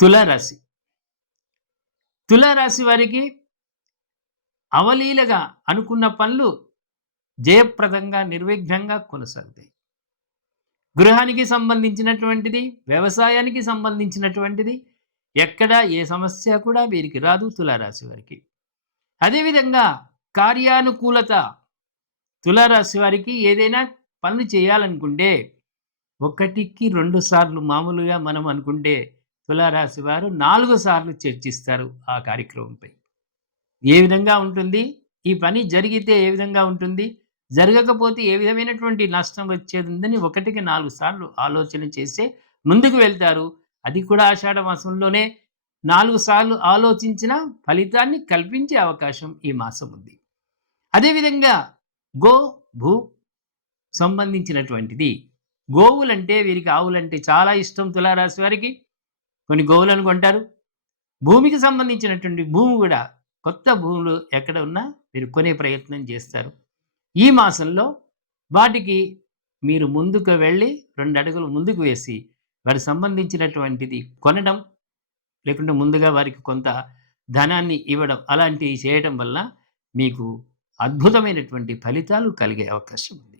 తులారాశి. తులారాశి వారికి అవలీలగా అనుకున్న పనులు జయప్రదంగా నిర్విఘ్నంగా కొనసాగుతాయి. గృహానికి సంబంధించినటువంటిది వ్యవసాయానికి సంబంధించినటువంటిది ఎక్కడ ఏ సమస్య కూడా వీరికి రాదు తులారాశి వారికి. అదేవిధంగా కార్యానుకూలత తులారాశి వారికి ఏదైనా పనులు చేయాలనుకుంటే ఒకటికి రెండు సార్లు మామూలుగా మనం అనుకుంటే తులారాశి వారు నాలుగు సార్లు చర్చిస్తారు ఆ కార్యక్రమంపై. ఏ విధంగా ఉంటుంది? ఈ పని జరిగితే ఏ విధంగా ఉంటుంది? జరగకపోతే ఏ విధమైనటువంటి నష్టం వచ్చేది ఉందని ఒకటికి నాలుగు సార్లు ఆలోచన చేసే ముందుకు వెళ్తారు. అది కూడా ఆషాఢ మాసంలోనే. నాలుగు సార్లు ఆలోచించిన ఫలితాన్ని కల్పించే అవకాశం ఈ మాసం ఉంది. అదేవిధంగా గో భూ సంబంధించినటువంటిది. గోవులంటే వీరికి ఆవులంటే చాలా ఇష్టం తులారాశి వారికి. కొన్ని గోవులను కొంటారు. భూమికి సంబంధించినటువంటి భూమి కూడా కొత్త భూములు ఎక్కడ ఉన్నా మీరు కొనే ప్రయత్నం చేస్తారు. ఈ మాసంలో వాటికి మీరు ముందుకు వెళ్ళి రెండు అడుగులు ముందుకు వేసి వారికి సంబంధించినటువంటిది కొనడం లేకుంటే ముందుగా వారికి కొంత ధనాన్ని ఇవ్వడం అలాంటివి చేయడం వల్ల మీకు అద్భుతమైనటువంటి ఫలితాలు కలిగే అవకాశం ఉంది.